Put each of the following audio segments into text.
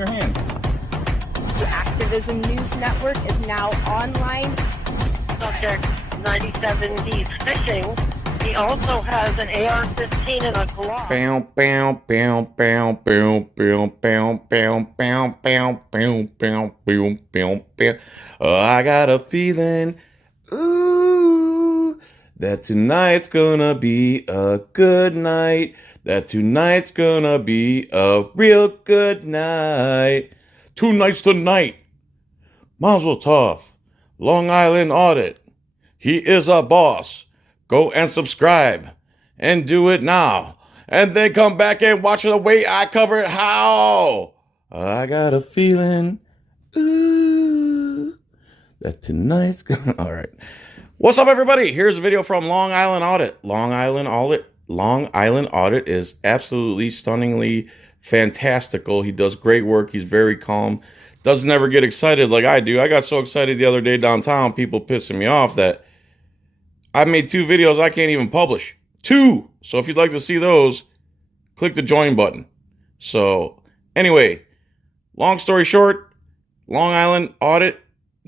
your hand. The Activism News Network is now online. Subject 97, he's fishing. He also has an AR-15 and a Glock. Bow, bow, bow, bow, bow, bow, bow, bow, bow, bow, bow, bow, bow, bow, bow. I got a feeling, ooh, that tonight's gonna be a good night. That tonight's gonna be a real good night. 2 nights tonight. Mazel tov. Long Island Audit. He is a boss. Go and subscribe. And do it now. And then come back and watch the way I cover it. How? I got a feeling, ooh, that tonight's gonna... All right. What's up, everybody? Here's a video from Long Island Audit. Long Island Audit is absolutely stunningly fantastical. He does great work. He's very calm. Doesn't ever get excited like I do. I got so excited the other day downtown, people pissing me off, that I made 2 videos I can't even publish. 2! So if you'd like to see those, click the join button. So anyway, long story short, Long Island Audit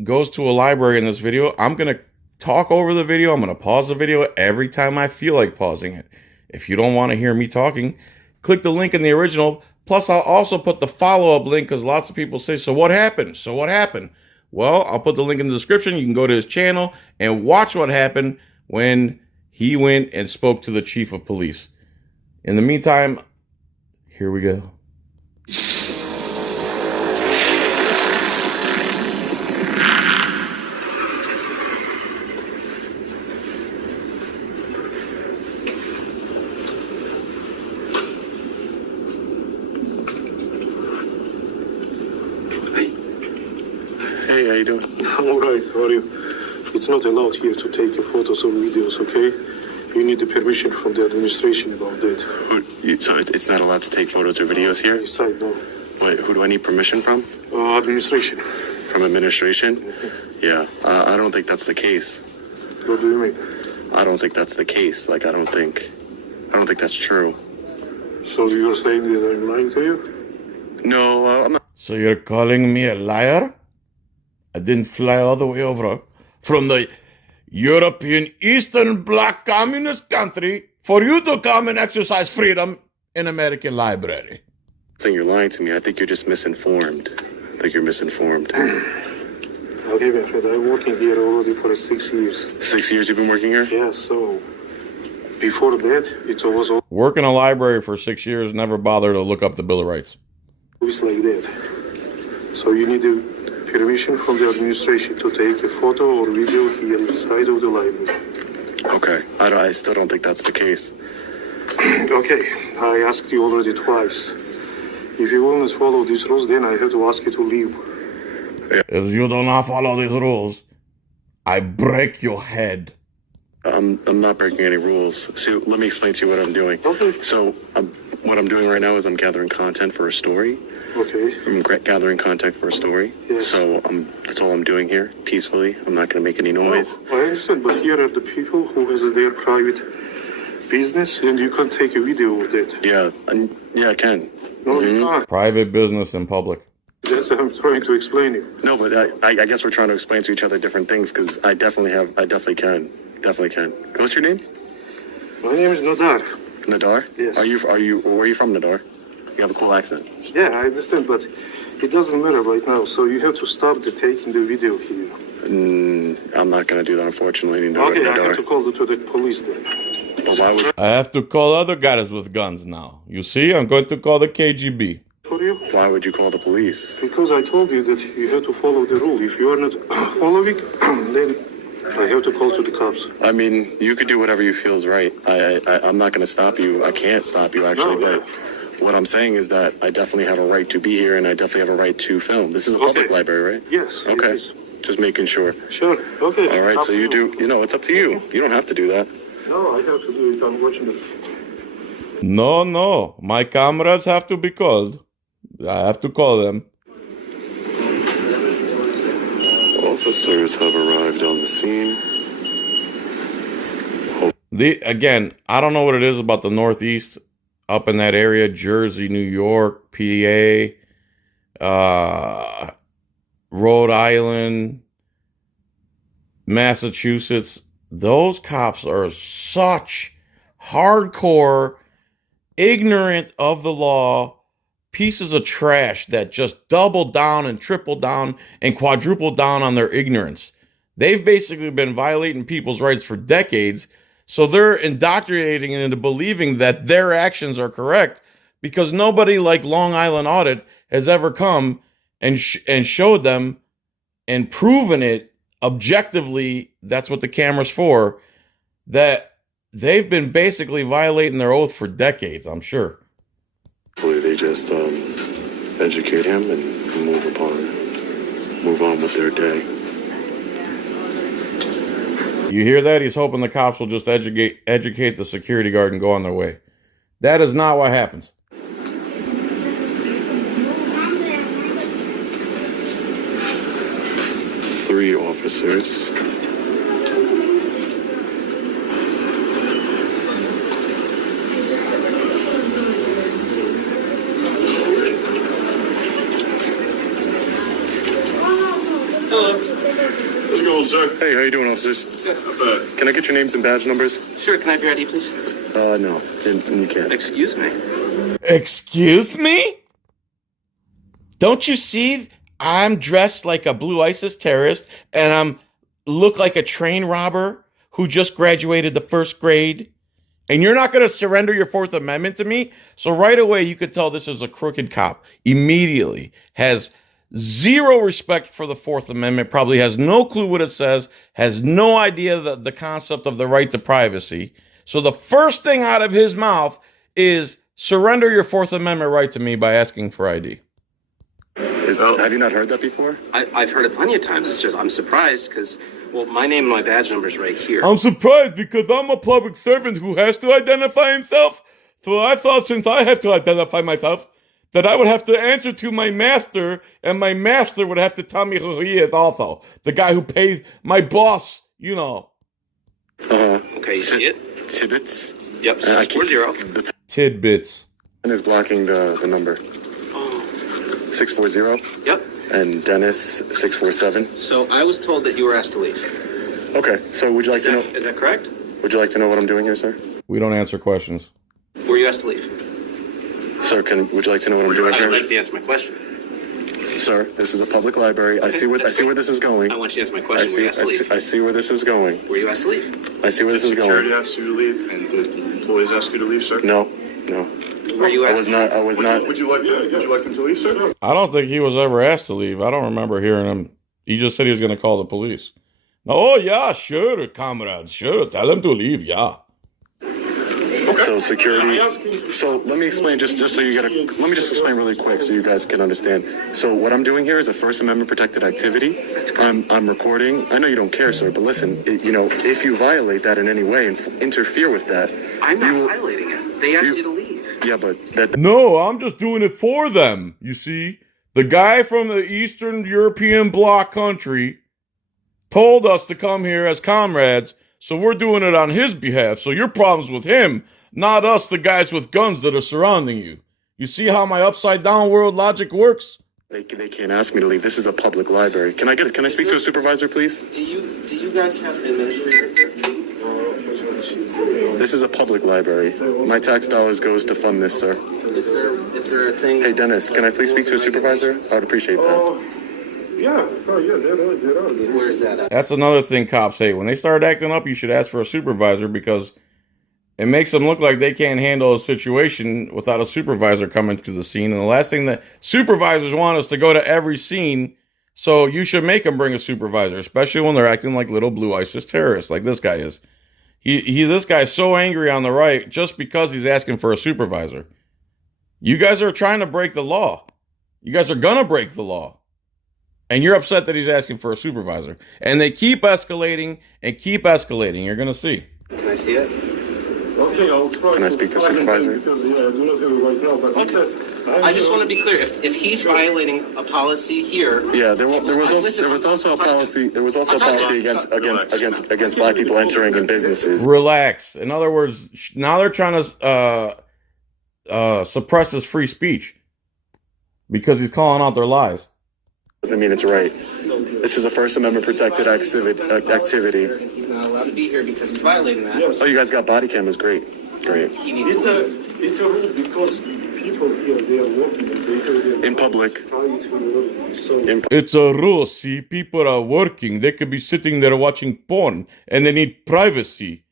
goes to a library in this video. I'm going to talk over the video. I'm going to pause the video every time I feel like pausing it. If you don't want to hear me talking, click the link in the original. Plus, I'll also put the follow-up link because lots of people say, so what happened? So what happened? Well, I'll put the link in the description. You can go to his channel and watch what happened when he went and spoke to the chief of police. In the meantime, here we go. Hey, how you doing? I'm alright, how are you? It's not allowed here to take photos or videos, okay? You need the permission from the administration about that. So it's not allowed to take photos or videos here? Inside, no. Wait, who do I need permission from? Administration. From administration? Yeah, I don't think that's the case. What do you mean? I don't think that's the case. Like, I don't think that's true. So you're saying that I'm lying to you? No, I'm not. So you're calling me a liar? I didn't fly all the way over from the European Eastern Bloc communist country for you to come and exercise freedom in American library. Saying you're lying to me. I think you're just misinformed. I think you're misinformed. Okay, my friend, I'm working here already for 6 years. 6 years you've been working here? Yeah, so before that, it was Work in a library for 6 years, never bothered to look up the Bill of Rights. always like that. So you need the permission from the administration to take a photo or video here inside of the library. Okay, I still don't think that's the case. Okay, I asked you already twice. If you will not follow these rules, then I have to ask you to leave. If you do not follow these rules, I break your head. I'm not breaking any rules. See, let me explain to you what I'm doing. Okay. So, what I'm doing right now is I'm gathering content for a story. Okay. I'm gathering content for a story. Yes. So that's all I'm doing here, peacefully. I'm not going to make any noise. No, I understand, but here are the people who has their private business, and you can't take a video of that. Yeah, I can. No, you can't. Private business in public. That's what I'm trying to explain you. No, but I guess we're trying to explain to each other different things because I definitely can. What's your name? My name is Nadar. Nadar? Yes. Where are you from, Nadar? You have a cool accent. Yeah, I understand, but it doesn't matter right now, so you have to stop taking the video here. I'm not going to do that, unfortunately. Okay, Nadar. I have to call to the police then. But why would... I have to call other guys with guns now. You see, I'm going to call the KGB. For you? Why would you call the police? Because I told you that you have to follow the rule. If you are not following, then I have to call to the cops. I mean, you could do whatever you feel is right. I'm not going to stop you. I can't stop you, actually, No, but... What I'm saying is that I definitely have a right to be here, and I definitely have a right to film. This is a public library, right? Yes. Okay. Yes. Just making sure. Sure. Okay. All right. So you do. You know, it's up to you. You don't have to do that. No, I have to do it. I'm watching it. No. My comrades have to be called. I have to call them. Officers have arrived on the scene. Again, I don't know what it is about the Northeast up in that area, Jersey, New York, PA, Rhode Island, Massachusetts. Those cops are such hardcore, ignorant of the law, pieces of trash that just double down and triple down and quadruple down on their ignorance. They've basically been violating people's rights for decades, so they're indoctrinating into believing that their actions are correct because nobody like Long Island Audit has ever come and showed them and proven it objectively. That's what the camera's for, that they've been basically violating their oath for decades, I'm sure. They just educate him and move on with their day. You hear that? He's hoping the cops will just educate the security guard and go on their way. That is not what happens. 3 officers. How's it going, sir? Hey, how you doing, officers? Not bad. Can I get your names and badge numbers? Sure, can I have your ID, please? No, and you can't. Excuse me? Excuse me? Don't you see I'm dressed like a blue ISIS terrorist and I'm look like a train robber who just graduated the first grade? And you're not going to surrender your Fourth Amendment to me? So right away, you could tell this is a crooked cop. Immediately has zero respect for the Fourth Amendment, probably has no clue what it says, has no idea the concept of the right to privacy. So the first thing out of his mouth is surrender your Fourth Amendment right to me by asking for ID. Have you not heard that before? I've heard it plenty of times. It's just I'm surprised because, well, my name and my badge number's right here. I'm surprised because I'm a public servant who has to identify himself. So I thought since I have to identify myself, that I would have to answer to my master, and my master would have to tell me who he is also. The guy who pays my boss, you know. Okay, you see it? Tibbets? Yep, 640. Tidbits. And is blocking the number. 640. Yep. And Dennis 647. So I was told that you were asked to leave. Okay, so would you like to know? Is that correct? Would you like to know what I'm doing here, sir? We don't answer questions. Were you asked to leave? Sir, would you like to know what I'm doing I'd here? like to answer my question. Sir, this is a public library. I see where this is going. I want you to answer my question. Were you asked to leave? I see where this is going. Were you asked to leave? I see where this is going. Security asked you to leave, and the employees asked you to leave, sir? No. Were you asked? I was not. Would you like them to leave, sir? I don't think he was ever asked to leave. I don't remember hearing him. He just said he was going to call the police. Oh, yeah, sure, comrades. Sure, tell him to leave, yeah. Okay. So security. So let me explain just so you get let me just explain really quick so you guys can understand. So what I'm doing here is a First Amendment protected activity. I'm recording. I know you don't care, sir, but listen, if you violate that in any way and interfere with that, I'm not violating it. They asked you to leave. Yeah, but that. No, I'm just doing it for them, you see. The guy from the Eastern European bloc country told us to come here as comrades, so we're doing it on his behalf. So your problem's with him, not us, the guys with guns that are surrounding you. You see how my upside down world logic works? They can't ask me to leave. This is a public library. Can I speak to a supervisor, please? Do you guys have an administrator here? This is a public library. My tax dollars goes to fund this, sir. Is there a thing? Hey, Dennis, can I please speak to a supervisor? I would appreciate that. Yeah, there are. Where's that at? That's another thing cops hate. When they start acting up, you should ask for a supervisor because it makes them look like they can't handle a situation without a supervisor coming to the scene. And the last thing that supervisors want is to go to every scene. So you should make them bring a supervisor, especially when they're acting like little blue ISIS terrorists, like this guy is. This guy's so angry on the right just because he's asking for a supervisor. You guys are trying to break the law. You guys are gonna break the law. And you're upset that he's asking for a supervisor. And they keep escalating and keep escalating. You're gonna see. Can I see it? Okay, I'll try. Can I speak to a supervisor? Because I do not have it right now, but it's I just want to be clear. If he's violating a policy here, Yeah, there was also a policy against black people entering in businesses. Relax. In other words, now they're trying to suppress his free speech. Because he's calling out their lies. Doesn't mean it's right. This is a First Amendment protected activity. He's not allowed to be here because he's violating that. Oh, you guys got body cameras. Great. It's a rule because people here, they are working and they In public. trying to so It's a rule, see? People are working. They could be sitting there watching porn, and they need privacy.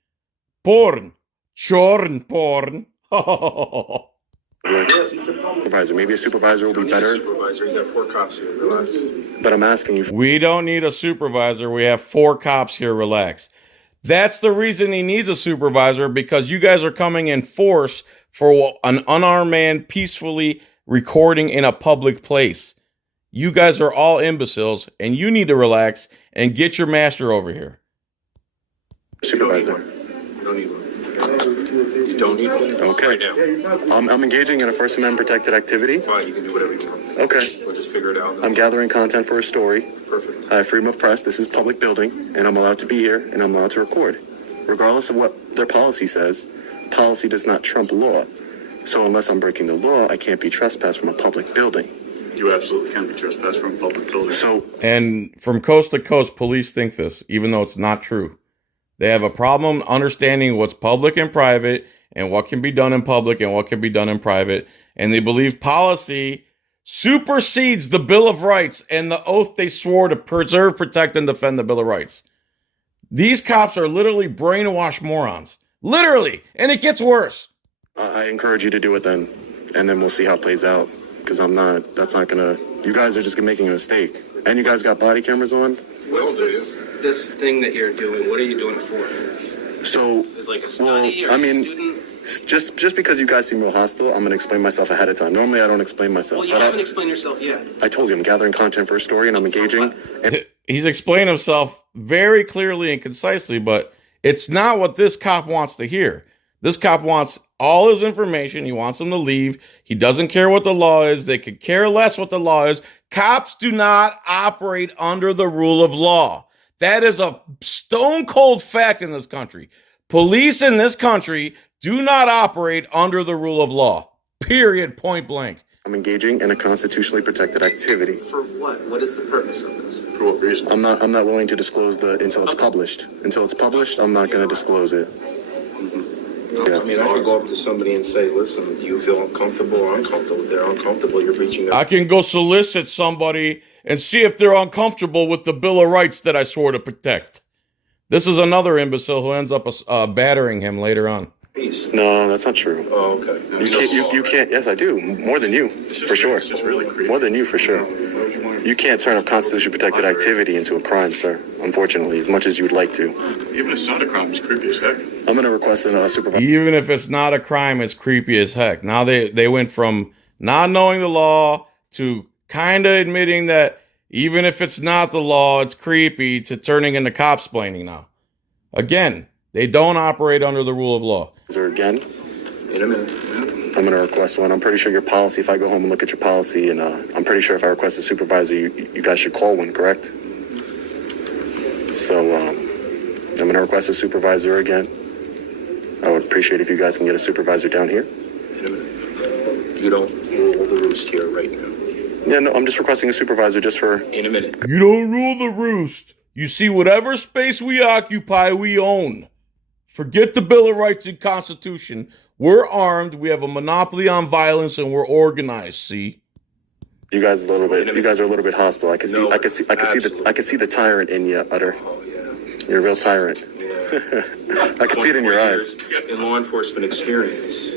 Porn. Chorn porn. yes, it's a problem. Supervisor. Maybe a supervisor will be better. Supervisor, you got 4 cops here. Relax. But I'm asking you. We don't need a supervisor. We have 4 cops here. Relax. That's the reason he needs a supervisor, because you guys are coming in force for an unarmed man peacefully recording in a public place. You guys are all imbeciles, and you need to relax and get your master over here. Supervisor. You don't need one. You don't need one. Okay. Right now. I'm engaging in a First Amendment protected activity. Fine, you can do whatever you want. Okay. We'll just figure it out. I'm gathering content for a story. Perfect. I have freedom of press. This is public building, and I'm allowed to be here, and I'm allowed to record. Regardless of what their policy says, policy does not trump law. So unless I'm breaking the law, I can't be trespassed from a public building. You absolutely can't be trespassed from a public building. So, And from coast to coast, police think this, even though it's not true. They have a problem understanding what's public and private, and what can be done in public and what can be done in private. And they believe policy supersedes the Bill of Rights and the oath they swore to preserve, protect, and defend the Bill of Rights. These cops are literally brainwashed morons. Literally. And it gets worse. I encourage you to do it then, and then we'll see how it plays out. Because that's not gonna, you guys are just making a mistake. And you guys got body cameras on? What's this thing that you're doing? What are you doing it for? So, Is it like a study or I a mean, student? just because you guys seem real hostile, I'm gonna explain myself ahead of time. Normally I don't explain myself. Well, you but haven't explained yourself yet. I told you I'm gathering content for a story and I'm engaging. And He's explained himself very clearly and concisely, but it's not what this cop wants to hear. This cop wants all his information. He wants them to leave. He doesn't care what the law is. They could care less what the law is. Cops do not operate under the rule of law. That is a stone cold fact in this country. Police in this country do not operate under the rule of law. Period. Point blank. I'm engaging in a constitutionally protected activity. For what? What is the purpose of this? For what reason? I'm not willing to disclose until it's published. Until it's published, I'm not going to disclose it. I mean, I could go up to somebody and say, listen, do you feel uncomfortable or uncomfortable? If they're uncomfortable, you're breaching their... I can go solicit somebody and see if they're uncomfortable with the Bill of Rights that I swore to protect. This is another imbecile who ends up battering him later on. Peace. No, that's not true. Oh, okay. You can't. Yes, I do. More than you, for sure. It's just really creepy. More than you, for sure. You can't turn a constitutionally protected activity into a crime, sir. Unfortunately, as much as you'd like to. Even if it's not a crime, it's creepy as heck. I'm going to request a supervisor. Even if it's not a crime, it's creepy as heck. Now they went from not knowing the law to kind of admitting that even if it's not the law, it's creepy, to turning into cop-splaining now. Again, they don't operate under the rule of law. Again, In a minute. I'm going to request one. I'm pretty sure your policy, if I go home and look at your policy, and I'm pretty sure if I request a supervisor, you guys should call one, correct? So I'm going to request a supervisor again. I would appreciate if you guys can get a supervisor down here. In a minute. You don't rule the roost here right now. Yeah, no, I'm just requesting a supervisor just for... In a minute. You don't rule the roost. You see, whatever space we occupy, we own. Forget the Bill of Rights and Constitution. We're armed. We have a monopoly on violence, and we're organized. See, You guys are a little bit hostile. I can see No, the tyrant in you, Utter. Oh, yeah. You're a real tyrant. I can see it in your eyes. In law enforcement experience.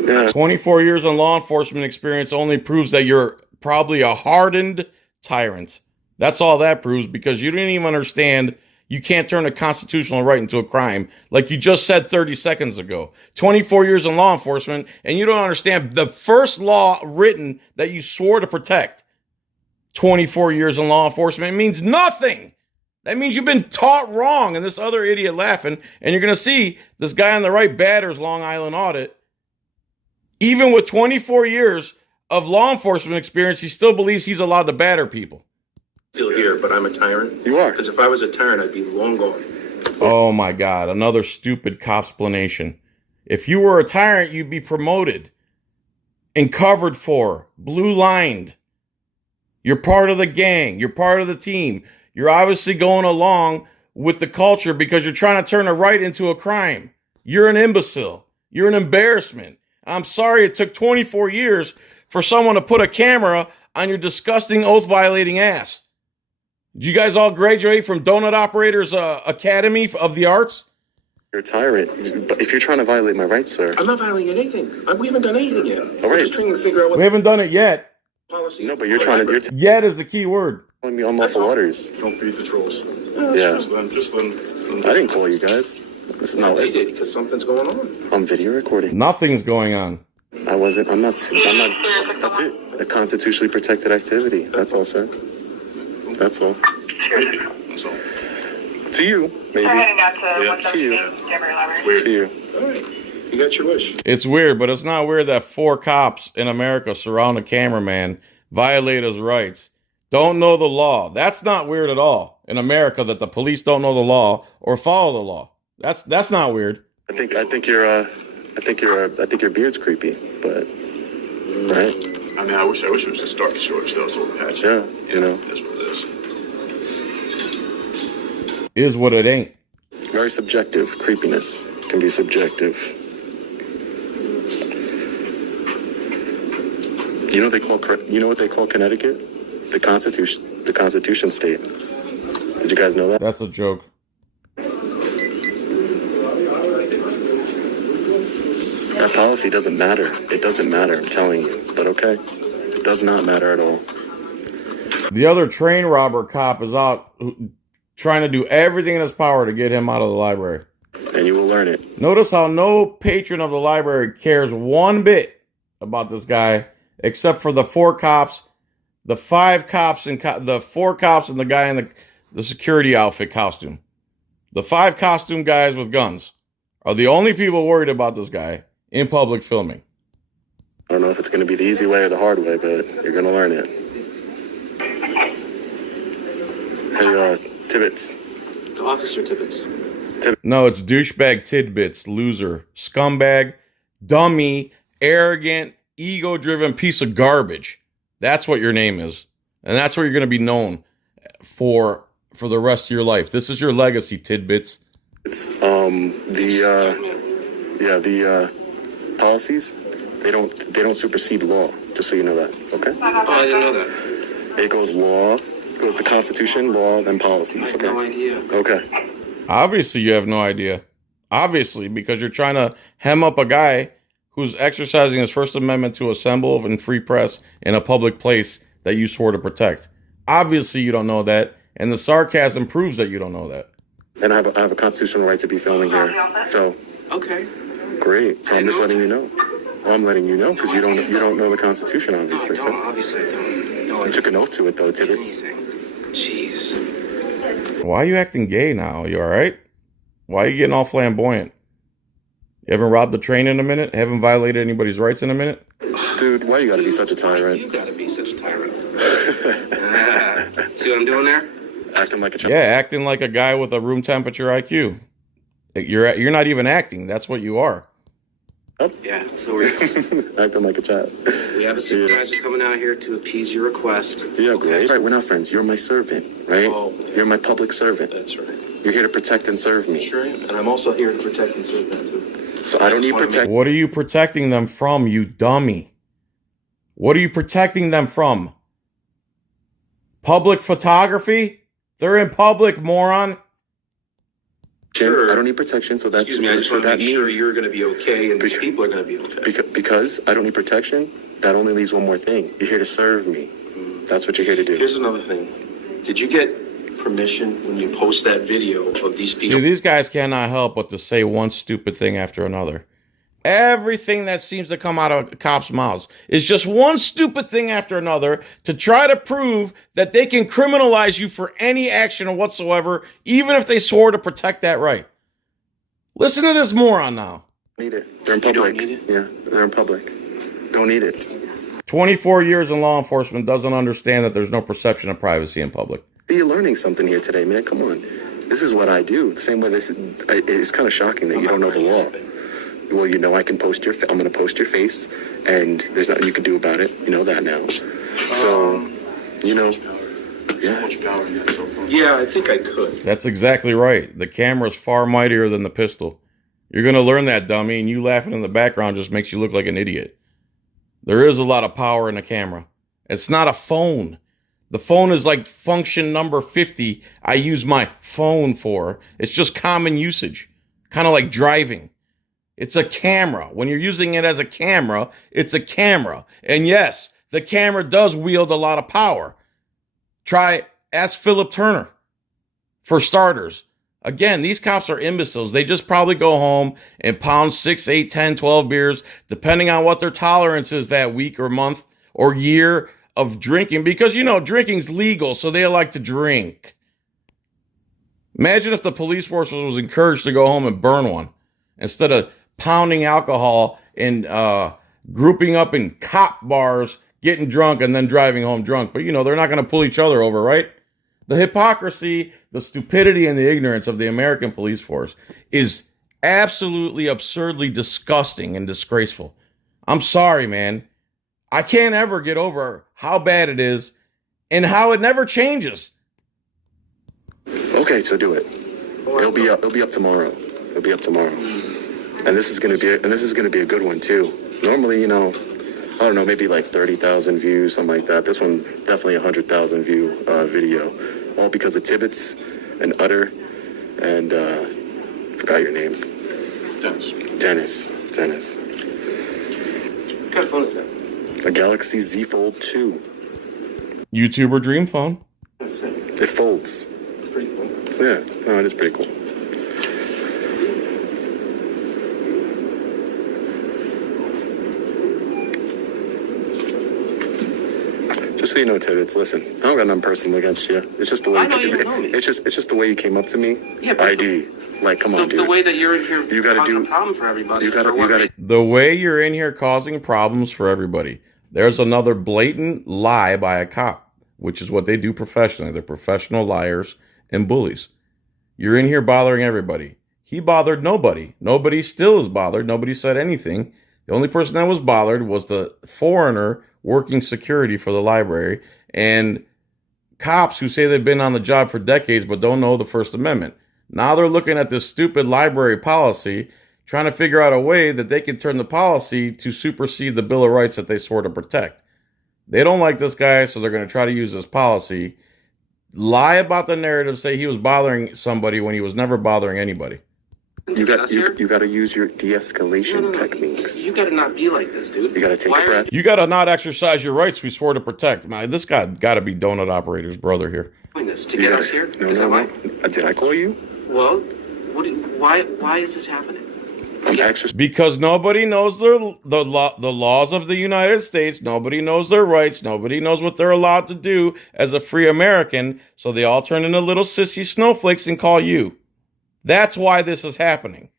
Yeah. 24 years in law enforcement experience only proves that you're probably a hardened tyrant. That's all that proves, because you didn't even understand you can't turn a constitutional right into a crime, like you just said 30 seconds ago. 24 years in law enforcement, and you don't understand the first law written that you swore to protect. 24 years in law enforcement means nothing. That means you've been taught wrong, and this other idiot laughing, and you're going to see this guy on the right batters Long Island Audit. Even with 24 years of law enforcement experience, he still believes he's allowed to batter people. Still here, but I'm a tyrant. You are. Because if I was a tyrant, I'd be long gone. Oh my God, another stupid cop-splanation. If you were a tyrant, you'd be promoted and covered for, blue-lined. You're part of the gang. You're part of the team. You're obviously going along with the culture because you're trying to turn a right into a crime. You're an imbecile. You're an embarrassment. I'm sorry it took 24 years for someone to put a camera on your disgusting oath-violating ass. Did you guys all graduate from Donut Operators Academy of the Arts? You're a tyrant. But if you're trying to violate my rights, sir. I'm not violating anything. We haven't done anything yet. All We're right. just trying to figure out what We haven't done it yet. the policy is. No, but you're trying to. You're Yet is the key word. telling me unlawful orders. Don't feed the trolls. Yeah. Just let them. I didn't call you guys. It's No, not. they It's did because something's going on. on video recording. Nothing's going on. I wasn't. I'm not. That's it. A constitutionally protected activity. That's all, sir. That's all. That's all. To you, maybe. Yeah. To you. It's weird. To you. All right. You got your wish. It's weird, but it's not weird that 4 cops in America surround a cameraman, violate his rights, don't know the law. That's not weird at all in America that the police don't know the law or follow the law. That's not weird. I think your beard's creepy, but right? I mean, I wish it was just dark and short. That was a little patchy. Yeah, you know. That's what it is. Is what it ain't. Very subjective. Creepiness can be subjective. You know what they call Connecticut? The Constitution state. Did you guys know that? That's a joke. That policy doesn't matter. It doesn't matter, I'm telling you. But okay. It does not matter at all. The other train robber cop is out trying to do everything in his power to get him out of the library. And you will learn it. Notice how no patron of the library cares one bit about this guy, except for the 4 cops, the 5 cops, and the 4 cops and the guy in the security outfit costume. The 5 costume guys with guns are the only people worried about this guy in public filming. I don't know if it's going to be the easy way or the hard way, but you're going to learn it. Hey, Tibbets. To Officer Tibbets. No, it's douchebag tidbits, loser, scumbag, dummy, arrogant, ego-driven piece of garbage. That's what your name is. And that's what you're going to be known for the rest of your life. This is your legacy, tidbits. It's the policies, they don't supersede law, just so you know that, okay? Oh, I didn't know that. It goes the Constitution, law, then policies, I had okay? no idea. Okay. Obviously, you have no idea. Obviously, because you're trying to hem up a guy who's exercising his First Amendment to assemble and free press in a public place that you swore to protect. Obviously, you don't know that, and the sarcasm proves that you don't know that. And I have a constitutional right to be filming here, so Okay. great. So I'm just letting you know. Well, I'm letting you know because you don't know the Constitution, No, I obviously. don't. So Obviously, I don't. No, I you took an oath to it, though, Tibbets. anything. Jeez. Why are you acting gay now? You all right? Why are you getting all flamboyant? You haven't robbed the train in a minute? Haven't violated anybody's rights in a minute? Dude, why you gotta be such a tyrant? You gotta be such a tyrant. See what I'm doing there? Acting like a child. Yeah, acting like a guy with a room temperature IQ. You're not even acting. That's what you are. Yeah, so we're Acting like a child. we have a supervisor coming out here to appease your request. Yeah, great. Right, we're not friends. You're my servant, right? Oh. You're my public servant. That's right. You're here to protect and serve me. Sure am. And I'm also here to protect and serve them too. So I don't need protect. What are you protecting them from, you dummy? What are you protecting them from? Public photography? They're in public, moron. Sure. I don't need protection, so that's Excuse me, I just so want to that make sure means you're going to be okay and these people are going to be okay. because I don't need protection. That only leaves one more thing. You're here to serve me. That's what you're here to do. Here's another thing. Did you get permission when you post that video of these people? See, these guys cannot help but to say one stupid thing after another. Everything that seems to come out of cops' mouths is just one stupid thing after another to try to prove that they can criminalize you for any action whatsoever, even if they swore to protect that right. Listen to this moron now. Need it. They're in You don't public. need it? Yeah, they're in public. Don't need it. 24 years in law enforcement doesn't understand that there's no perception of privacy in public. See, you're learning something here today, man. Come on. This is what I do. The same way it's kind of shocking that you don't know the law. Well, you know, I can post I'm going to post your face, and there's nothing you can do about it. You know that now. So, you know, So much power in that cell phone. Yeah, I think I could. That's exactly right. The camera's far mightier than the pistol. You're going to learn that, dummy, and you laughing in the background just makes you look like an idiot. There is a lot of power in a camera. It's not a phone. The phone is like function number 50 I use my phone for. It's just common usage, kind of like driving. It's a camera. When you're using it as a camera, it's a camera. And yes, the camera does wield a lot of power. Ask Philip Turner, for starters. Again, these cops are imbeciles. They just probably go home and pound 6, 8, 10, 12 beers, depending on what their tolerance is that week or month or year of drinking. Because, you know, drinking's legal, so they like to drink. Imagine if the police force was encouraged to go home and burn one instead of pounding alcohol and grouping up in cop bars, getting drunk, and then driving home drunk. But, you know, they're not going to pull each other over, right? The hypocrisy, the stupidity, and the ignorance of the American police force is absolutely absurdly disgusting and disgraceful. I'm sorry, man. I can't ever get over how bad it is and how it never changes. Okay, so do it. It'll be up tomorrow. It'll be up tomorrow. And this is gonna be a good one too. Normally, you know, I don't know, maybe like 30,000 views, something like that. This one definitely 100,000 view video, all because of Tibbets and Utter and forgot your name. Dennis. What kind of phone is that? A Galaxy Z Fold 2. YouTuber dream phone. That's it. It folds. It's pretty cool. Yeah, no, it is pretty cool. Just so you know, Tibbets, listen, I don't got nothing personal against you. It's just the way I know you don't know me. It's just the way you came up to me. Yeah, but ID. Like, come on, dude. The way that you're in here You gotta causing do- a problem for everybody. You gotta The way you're in here causing problems for everybody. There's another blatant lie by a cop, which is what they do professionally. They're professional liars and bullies. You're in here bothering everybody. He bothered nobody. Nobody still is bothered. Nobody said anything. The only person that was bothered was the foreigner working security for the library and cops who say they've been on the job for decades but don't know the First Amendment. Now they're looking at this stupid library policy, trying to figure out a way that they can turn the policy to supersede the Bill of Rights that they swore to protect. They don't like this guy, so they're going to try to use this policy, lie about the narrative, say he was bothering somebody when he was never bothering anybody. You got to use your de-escalation techniques. You gotta not be like this, dude. You got to take a breath. You got to not exercise your rights we swore to protect. Man, this guy got to be Donut Operator's brother here. Doing this to get us here? Is that why? Did I call you? Well, why is this happening? Because nobody knows the laws of the United States. Nobody knows their rights. Nobody knows what they're allowed to do as a free American. So they all turn into little sissy snowflakes and call you. That's why this is happening.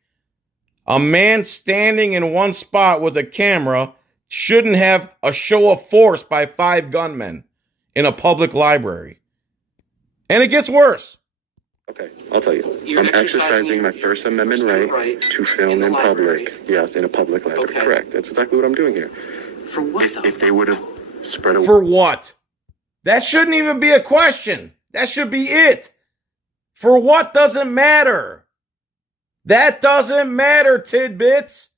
A man standing in one spot with a camera shouldn't have a show of force by 5 gunmen in a public library. And it gets worse. Okay, I'll tell you. You're I'm exercising exercising my your First Amendment right to film in public. Yes, in a public library. Okay. Correct. That's exactly what I'm doing here. For what? If they would have spread a For what? That shouldn't even be a question. That should be it. For what doesn't matter. That doesn't matter, tidbits.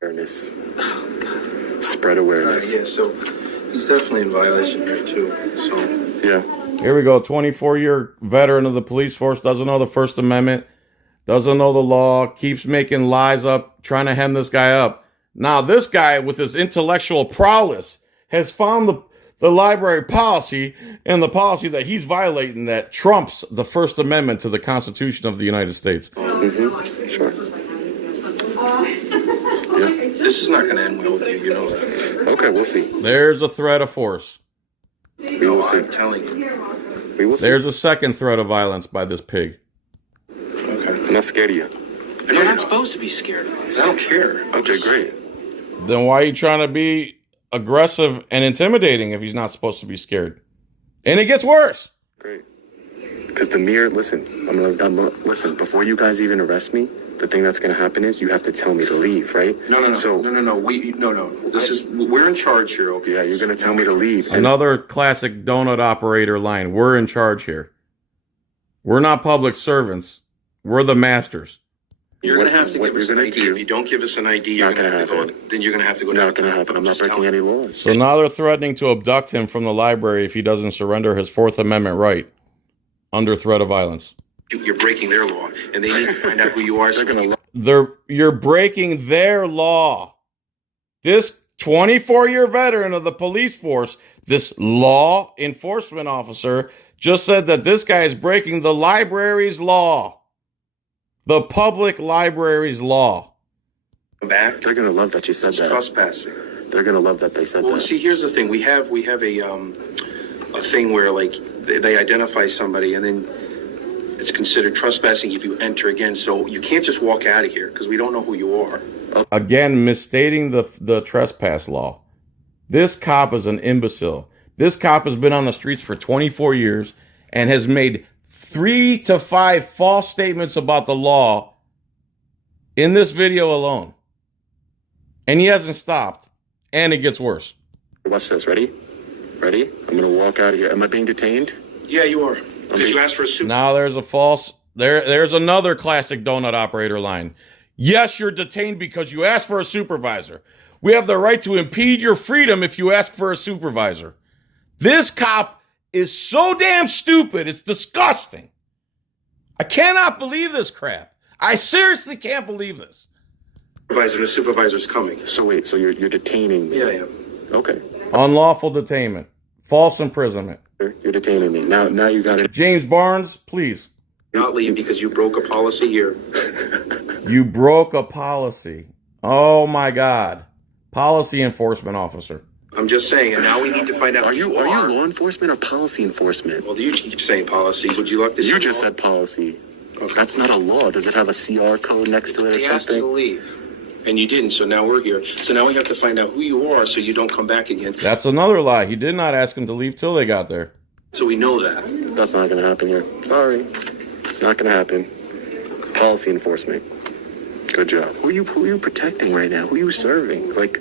awareness. Spread awareness. Yeah, so he's definitely in violation here too. So Yeah. Here we go. 24-year veteran of the police force, doesn't know the First Amendment, doesn't know the law, keeps making lies up, trying to hem this guy up. Now, this guy with his intellectual prowess has found the library policy and the policy that he's violating that trumps the First Amendment to the Constitution of the United States. Mm-hmm. Sure. Yeah. this is not going to end well with you, you know that. Okay, we'll see. There's a threat of force. We will see. I'm telling you. We will see. There's a second threat of violence by this pig. Okay. I'm not scared of you. You're not supposed to be scared of us. I don't care. Okay, great. Then why are you trying to be aggressive and intimidating if he's not supposed to be scared? And it gets worse. Great. Because the mere listen, listen, before you guys even arrest me, the thing that's going to happen is you have to tell me to leave, right? No. So, We're in charge here, okay? yeah, you're going to tell me to leave. And Another classic donut operator line. We're in charge here. We're not public servants. We're the masters. You're going to have to What give us you're an gonna ID. do- If you don't give us an ID, you're Not going to gonna have to go. happen. Then you're going to have to go. not going to happen. I'm not breaking any laws. So now they're threatening to abduct him from the library if he doesn't surrender his Fourth Amendment right under threat of violence. You're breaking their law, and they need to find out who you are. So They're going to You're breaking their law. This 24-year veteran of the police force, this law enforcement officer, just said that this guy is breaking the library's law. The public library's law. back. They're going to love that you said It's that. trespassing. They're going to love that they said Well, that. see, here's the thing. We have a thing where like they identify somebody, and then it's considered trespassing if you enter again. So you can't just walk out of here because we don't know who you are. Again, misstating the trespass law. This cop is an imbecile. This cop has been on the streets for 24 years and has made 3 to 5 false statements about the law in this video alone. And he hasn't stopped. And it gets worse. Watch this. Ready? Ready? I'm going to walk out of here. Am I being detained? Yeah, you are. Because you asked for a suit. Now there's a false... There's another classic donut operator line. Yes, you're detained because you asked for a supervisor. We have the right to impede your freedom if you ask for a supervisor. This cop is so damn stupid. It's disgusting. I cannot believe this crap. I seriously can't believe this. The supervisor's coming. So wait, so you're detaining me? Yeah. Okay. Unlawful detainment. False imprisonment. You're detaining me. Now you got it. James Barnes, please. Not leave because you broke a policy here. You broke a policy. Oh my God. Policy enforcement officer. I'm just saying, and now we need to find out Are who you law enforcement or policy enforcement? Well, you keep saying policy. Would you like to see You just law? said policy. Okay. That's not a law. Does it have a CR code next to it or He asked you to something? leave. And you didn't, so now we're here. So now we have to find out who you are so you don't come back again. That's another lie. He did not ask him to leave till they got there. So we know that. That's not going to happen here. Sorry. Not going to happen. Policy enforcement. Good job. Who are you protecting right now? Who are you serving? Like,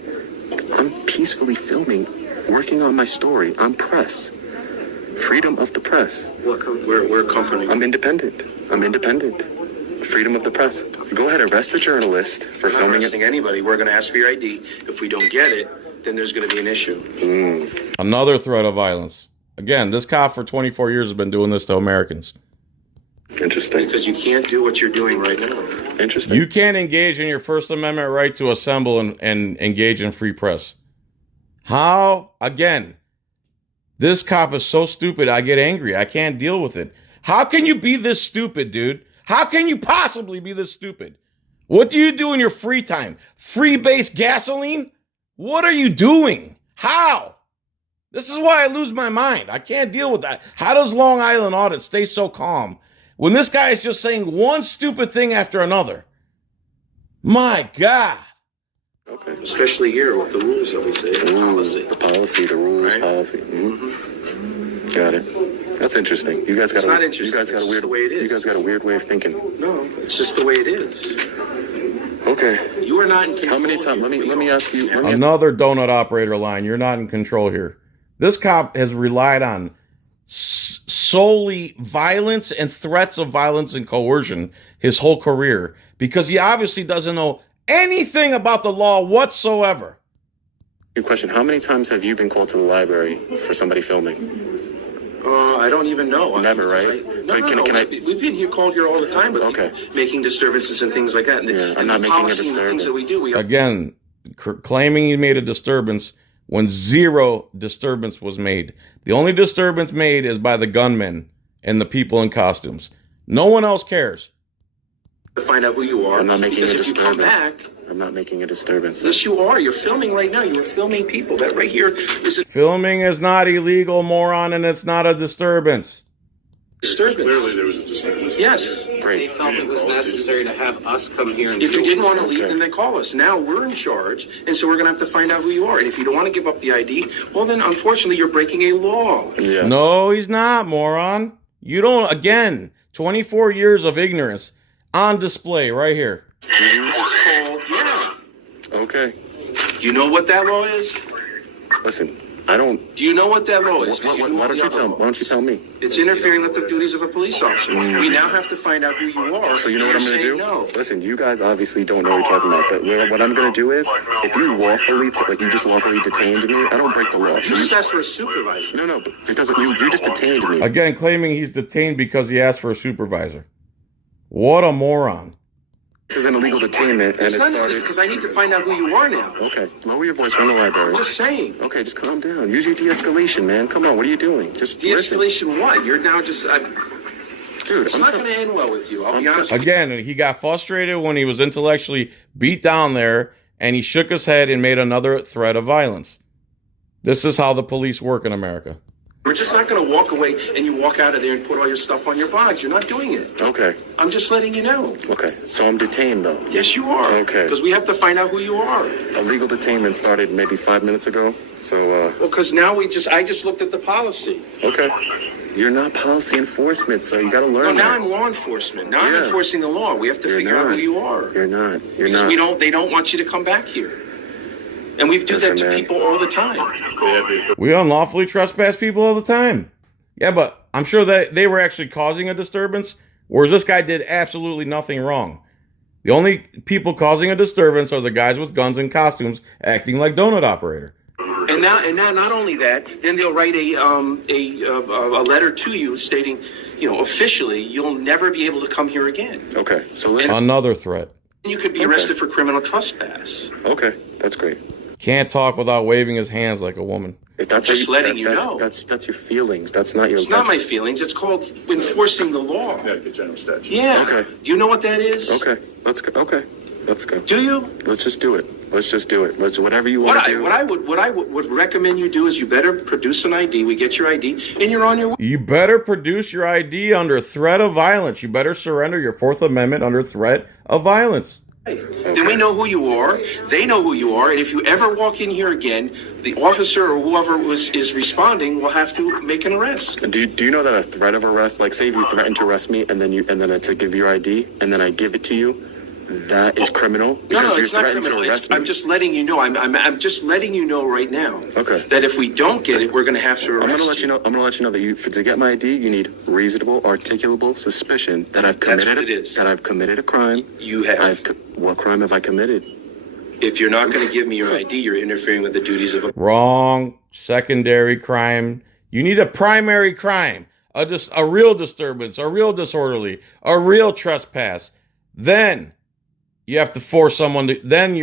I'm peacefully filming, working on my story. I'm press. Freedom of the press. We're a company. I'm independent. Freedom of the press. Go ahead, arrest the journalist for We're not filming arresting it. anybody. We're going to ask for your ID. If we don't get it, then there's going to be an issue. Another threat of violence. Again, this cop for 24 years has been doing this to Americans. Interesting. Because you can't do what you're doing right now. Interesting. You can't engage in your First Amendment right to assemble and engage in free press. How? Again, this cop is so stupid, I get angry. I can't deal with it. How can you be this stupid, dude? How can you possibly be this stupid? What do you do in your free time? Free-base gasoline? What are you doing? How? This is why I lose my mind. I can't deal with that. How does Long Island Audit stay so calm when this guy is just saying one stupid thing after another? My God. Okay. Especially here with the rules that we say. The policy. The policy, the rules, Right? policy. Mm-hmm. Got it. That's interesting. You guys got It's not interesting. You guys got It's a just weird the way it is. You guys got a weird way of thinking. No, it's just the way it is. Okay. You are not in control. How many times? here. Let me ask you. Yeah. Another donut operator line. You're not in control here. This cop has relied on solely violence and threats of violence and coercion his whole career because he obviously doesn't know anything about the law whatsoever. Good question. How many times have you been called to the library for somebody filming? I don't even know. Never, right? No, Wait, no. can I- We've been here called here all the time with Okay. people making disturbances and things like that. And, Yeah, I'm and not the making a policy and the things that we do. We Again, claiming he made a disturbance when zero disturbance was made. The only disturbance made is by the gunmen and the people in costumes. No one else cares. to find out who you are. I'm not making a because if you come disturbance. back, I'm not making a disturbance. yes, you are. You're filming right now. You are filming people. That right here is a Filming is not illegal, moron, and it's not a disturbance. disturbance. Clearly there was a disturbance. Yes. They Great. felt it was necessary to have us come here and If you deal didn't with want to leave, Okay. then they call us. Now we're in charge, and so we're going to have to find out who you are. And if you don't want to give up the ID, well, then unfortunately you're breaking a law. Yeah. No, he's not, moron. You don't, again, 24 years of ignorance on display right here. Because it's called, yeah. Okay. Do you know what that law is? Listen, I don't. Do you know what that law is? 'Cause Why know don't the you other tell me? law. Why don't you tell me? It's interfering with the duties of a police officer. We now have to find out who you are. So you know what I'm going to do? No. Listen, you guys obviously don't know what you're talking about, but what I'm going to do is, if you lawfully, you just lawfully detained me, I don't break the law. You just asked for a supervisor. No, but it doesn't. You just detained me. Again, claiming he's detained because he asked for a supervisor. What a moron. This is an illegal detainment, and It's it not started. because I need to find out who you are now. Okay, lower your voice. We're in the library. Just saying. Okay, just calm down. Use your de-escalation, man. Come on, what are you doing? Just listen. De-escalation what? You're now just... Dude, it's not going to end well with you. I'll be honest with you. Again, he got frustrated when he was intellectually beat down there, and he shook his head and made another threat of violence. This is how the police work in America. We're just not going to walk away and you walk out of there and put all your stuff on your box. You're not doing it. Okay. I'm just letting you know. Okay, so I'm detained, though. Yes, you are. Okay. Because we have to find out who you are. Illegal detainment started maybe 5 minutes ago, so, Well, because now I just looked at the policy. okay. You're not policy enforcement, so you got to learn Well, now that. I'm law enforcement. Now I'm Yeah. enforcing the law. We have to You're figure out not. who you are. You're not. You're Because not. they don't want you to come back here. And we do Listen, that to man. people all the time. We unlawfully trespass people all the time. Yeah, but I'm sure that they were actually causing a disturbance, whereas this guy did absolutely nothing wrong. The only people causing a disturbance are the guys with guns and costumes acting like donut operator. And now, not only that, then they'll write a letter to you stating, officially, you'll never be able to come here again. Okay, so listen. Another threat. You could be arrested for criminal trespass. Okay, that's great. Can't talk without waving his hands like a woman. If that's Just how letting you that's, know. That's your feelings. That's not your. It's not my feelings. It's called enforcing the law. Connecticut General Statute. Yeah. Okay. Do you know what that is? Okay, let's go. Okay, let's go. Do you? Let's just do it. Let's just do it. Let's whatever you want to do. What I would recommend you do is you better produce an ID. We get your ID, and you're on your way. You better produce your ID under threat of violence. You better surrender your Fourth Amendment under threat of violence. Then we know who you are. They know who you are. And if you ever walk in here again, the officer or whoever is responding will have to make an arrest. Do you know that a threat of arrest, like say if you threaten to arrest me and then it's to give your ID and then I give it to you, that is criminal No, because you it's not threatened criminal. to arrest me. I'm just letting you know. I'm just letting you know right now. Okay. That if we don't get it, we're going to have to arrest I'm gonna let you know that to get my ID, you need reasonable, articulable suspicion that I've committed. That's what it is. That I've committed a crime. You have. What crime have I committed? If you're not going to give me your ID, you're interfering with the duties of a... Wrong. Secondary crime. You need a primary crime. A real disturbance, a real disorderly, a real trespass. Then you have to force someone to... Then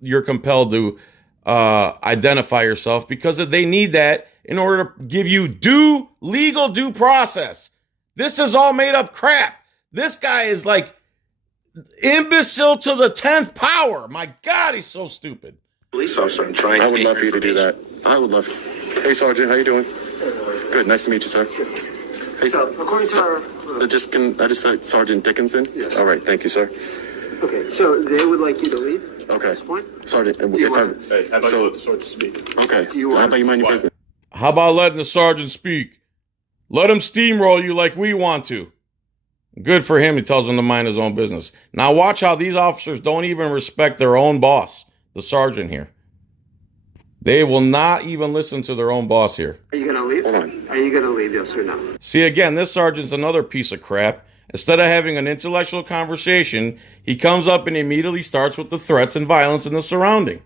you're compelled to identify yourself because they need that in order to give you legal due process. This is all made up crap. This guy is like imbecile to the 10th power. My God, he's so stupid. Police officer, I'm trying to... I would get love your for you to do that. information. I would love. Hey, Sergeant, how you doing? Good. Nice to meet you, sir. Hey, According to our... I just said Sergeant Dickinson. Yes. All right, thank you, sir. Okay, so they would like you to leave at Okay, this point? Sergeant. you want- Hey, how about So- you let the sergeant speak? Okay. Do you How want- about you mind your Why? business? How about letting the sergeant speak? Let him steamroll you like we want to. Good for him. He tells him to mind his own business. Now watch how these officers don't even respect their own boss, the sergeant here. They will not even listen to their own boss here. Are you going to leave? Hold on. Are you going to leave, yes or no? See, again, this sergeant's another piece of crap. Instead of having an intellectual conversation, he comes up and immediately starts with the threats and violence in the surrounding.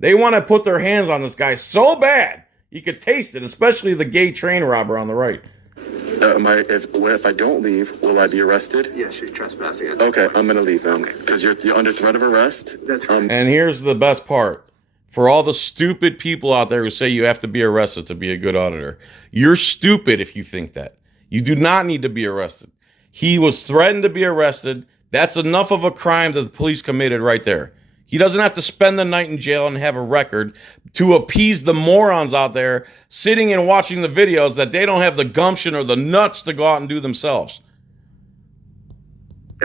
They want to put their hands on this guy so bad, you could taste it, especially the gay train robber on the right. If I don't leave, will I be arrested? Yes, you're trespassing. Okay, I'm gonna leave then because you're under threat of arrest. That's Um, And here's the best part. For all the stupid people out there who say you have to be arrested to be a good auditor, you're stupid if you think that. You do not need to be arrested. He was threatened to be arrested. That's enough of a crime that the police committed right there. He doesn't have to spend the night in jail and have a record to appease the morons out there sitting and watching the videos that they don't have the gumption or the nuts to go out and do themselves.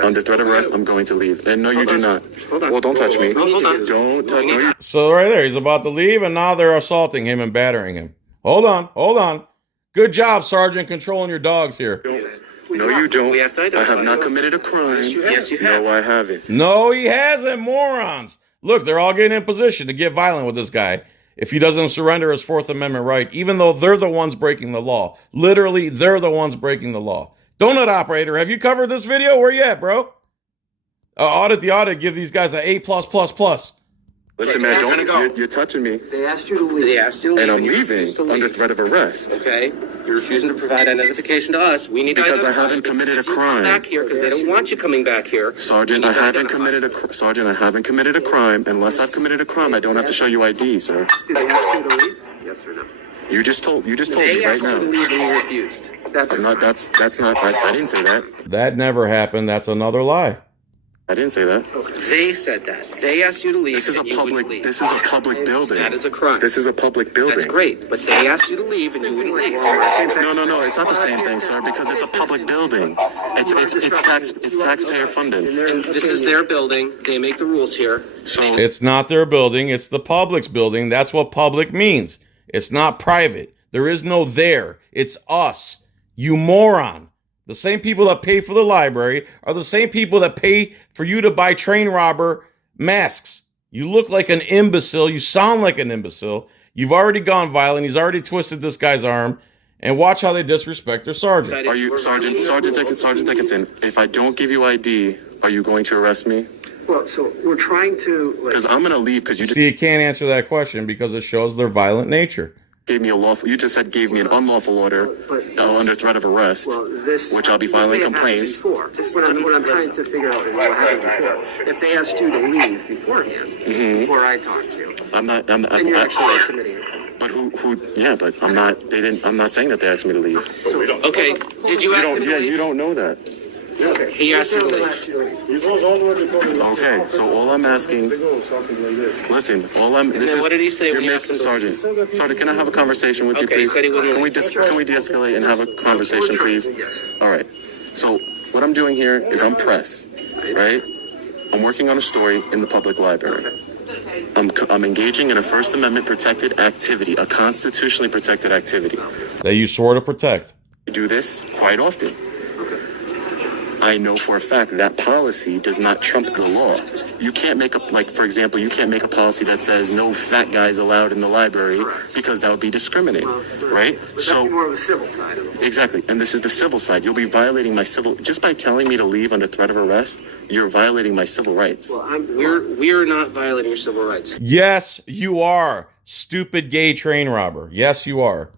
Under threat of arrest, I'm going to leave. And no, you do not. Hold on. Well, don't touch me. Hold on. Don't touch me. So right there, he's about to leave, and now they're assaulting him and battering him. Hold on. Good job, Sergeant, controlling your dogs here. No, you don't. We have to I identify. have not committed a crime. Yes, you have. No, I haven't. No, he hasn't, morons. Look, they're all getting in position to get violent with this guy if he doesn't surrender his Fourth Amendment right, even though they're the ones breaking the law. Literally, they're the ones breaking the law. Donut operator, have you covered this video? Where you at, bro? Audit the audit, give these guys an A+++. Listen, man, you're touching me. They asked you to leave. They asked you to leave. And I'm you leaving refused to leave. under threat of arrest. Okay, you're refusing to provide identification to us. We need to Because I identify haven't you. committed a If you come crime. back here because they don't want you coming back here. Sergeant, we I need to haven't identify. committed I haven't committed a crime. Unless I've committed a crime, I don't have to show you ID, sir. Did they ask you to leave? Yes or no? You just told me They right asked you to now. leave and you refused. That's I'm not. That's not. I didn't say that. That never happened. That's another lie. I didn't say that. They said that. They asked you to leave. This is a and you wouldn't public. leave. This is a public building. That is a crime. This is a public building. That's great, but they asked you to leave and you wouldn't leave. No. It's not the same thing, sir. Because it's a public building. It's taxpayer funded. And this is their building. They make the rules here. So It's not their building. It's the public's building. That's what public means. It's not private. There is no there. It's us. You moron. The same people that pay for the library are the same people that pay for you to buy train robber masks. You look like an imbecile. You sound like an imbecile. You've already gone violent. He's already twisted this guy's arm. And watch how they disrespect their sergeant. are you Sergeant Dickinson? If I don't give you ID, are you going to arrest me? Well, so we're trying to. Because I'm gonna leave because you just See, you can't answer that question because it shows their violent nature. gave me a lawful. You just said gave me an unlawful order under threat of arrest, which I'll be filing complaints. What I'm trying to figure out is what happened before. If they asked you to leave beforehand, before I talked to you, I'm not. then you're actually committing a crime. But who? Yeah, but I'm not. They didn't. I'm not saying that they asked me to leave. Okay, did you ask him to Yeah, leave? you don't know that. Okay. He asked you to leave. Okay, so all I'm asking. Listen, all I'm. This then is. what did he say when you're you asked him to Sergeant. Sergeant, can I have a conversation with you, Okay, he please? said he wouldn't Can we leave. can we de-escalate and have a conversation, please? All right. So what I'm doing here is I'm press, right? I'm working on a story in the public library. I'm engaging in a First Amendment protected activity, a constitutionally protected activity. That you swore to protect. I do this quite often. I know for a fact that policy does not trump the law. You can't make up, like, for example, you can't make a policy that says no fat guys allowed in the library because that would be discriminating, right? So more of the civil side of it. Exactly, and this is the civil side. You'll be violating my civil, just by telling me to leave under threat of arrest, you're violating my civil rights. Well, We're not violating your civil rights. Yes, you are. Stupid gay train robber. Yes, you are.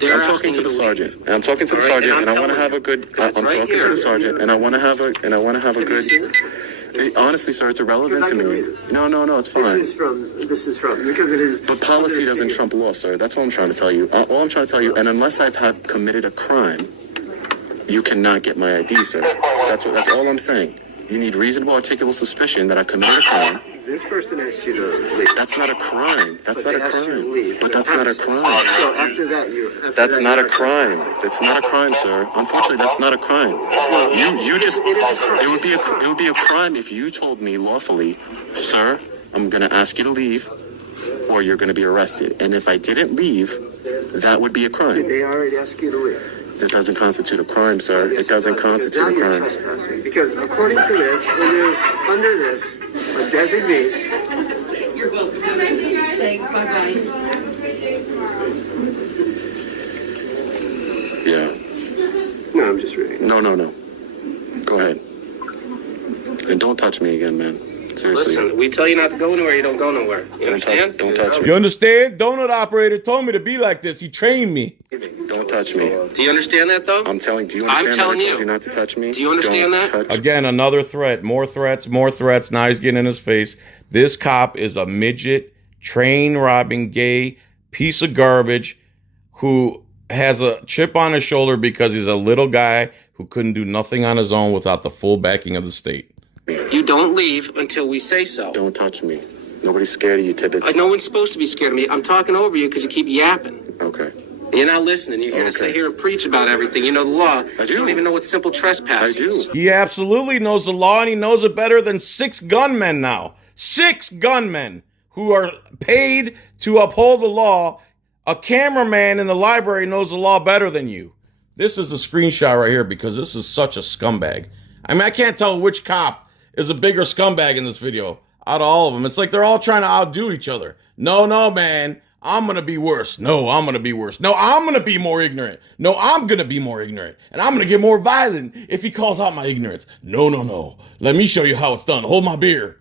They're I'm asking talking to you the leave. sergeant. And I'm talking to the All right, sergeant, and and I'm I want to telling have a good. That's I'm right talking to here. the sergeant, and I want to have a good. Honestly, sir, it's irrelevant Because I to can me. read this. No, it's fine. This is from because it is. But policy doesn't trump law, sir. That's all I'm trying to tell you. All I'm trying to tell you, and unless I've committed a crime, you cannot get my ID, sir. That's all I'm saying. You need reasonable, articulable suspicion that I committed a crime. This person asked you to leave. That's not a crime. That's But not a they asked you to crime. leave. But that's not a crime. So after that, That's not a crime. That's not a crime, sir. Unfortunately, that's not a crime. You just. It is a crime. It would be a crime if you told me lawfully, sir, I'm gonna ask you to leave, or you're gonna be arrested. And if I didn't leave, that would be a Did crime. they already ask you to leave? That doesn't constitute a crime, sir. Yes, It doesn't does, because constitute now a you're crime. trespassing. Because according to this, when you're under this, a designee. You're welcome. Thanks. Bye-bye. Yeah. No, I'm just reading. No. Go ahead. And don't touch me again, man. Seriously. Listen, we tell you not to go anywhere, you don't go nowhere. You understand? Don't touch me. You understand? Donut operator told me to be like this. He trained me. Don't touch me. Do you understand that, though? I'm telling. Do you understand telling that I you. told you not to touch me? Do you understand Don't that? touch Again, another threat. More threats. Now he's getting in his face. This cop is a midget, train robbing, gay piece of garbage who has a chip on his shoulder because he's a little guy who couldn't do nothing on his own without the full backing of the state. You don't leave until we say so. Don't touch me. Nobody's scared of you, Tibbets. No one's supposed to be scared of me. I'm talking over you because you keep yapping. Okay. And you're not listening. You're here to sit here and preach about everything. You know the law. I You do. don't even know what simple trespass I do. is. He absolutely knows the law, and he knows it better than 6 gunmen now. 6 gunmen who are paid to uphold the law. A cameraman in the library knows the law better than you. This is a screenshot right here because this is such a scumbag. I mean, I can't tell which cop is a bigger scumbag in this video out of all of them. It's like they're all trying to outdo each other. No, man. I'm going to be worse. No, I'm going to be worse. No, I'm going to be more ignorant. No, I'm going to be more ignorant. And I'm going to get more violent if he calls out my ignorance. No. Let me show you how it's done. Hold my beer.